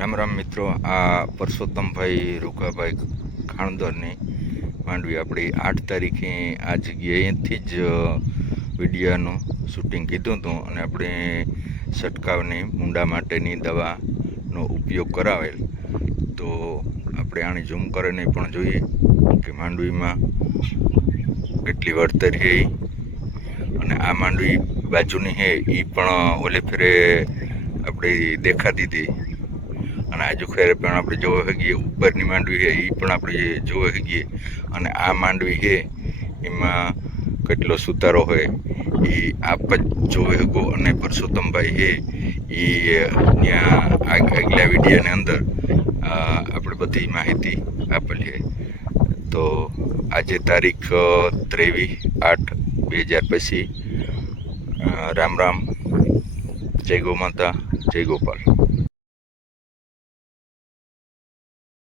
રામ રામ મિત્રો, આ પરસોત્તમભાઈ રૂકાભાઈ ખાણદરની માંડવી આપણી 8 તારીખે આ જગ્યાએથી જ વિડીયાનું શૂટિંગ કીધું હતું અને આપણે છંટકાવની મૂંડા માટેની દવાનો ઉપયોગ કરાવેલ. તો આપણે આને ઝૂમ કરીને પણ જોઈએ કે માંડવીમાં કેટલી વળતર છે. અને આ માંડવી બાજુની છે એ પણ ઓલે ફેરે આપણે દેખાતી હતી અને આજુ ખેરે પણ આપણે જોવા શકીએ. ઉપરની માંડવી છે એ પણ આપણે જોવા શકીએ. અને આ માંડવી છે એમાં કેટલો સુધારો હોય એ આપ જ જોઈ શકો. અને પરસોત્તમભાઈ છે એ ત્યાં આગલા વિડીયાની અંદર આપણે બધી માહિતી આપેલી છે. તો આજે તારીખ 23/8/2025. રામ રામ, જય ગૌ માતા, જય ગોપાલ.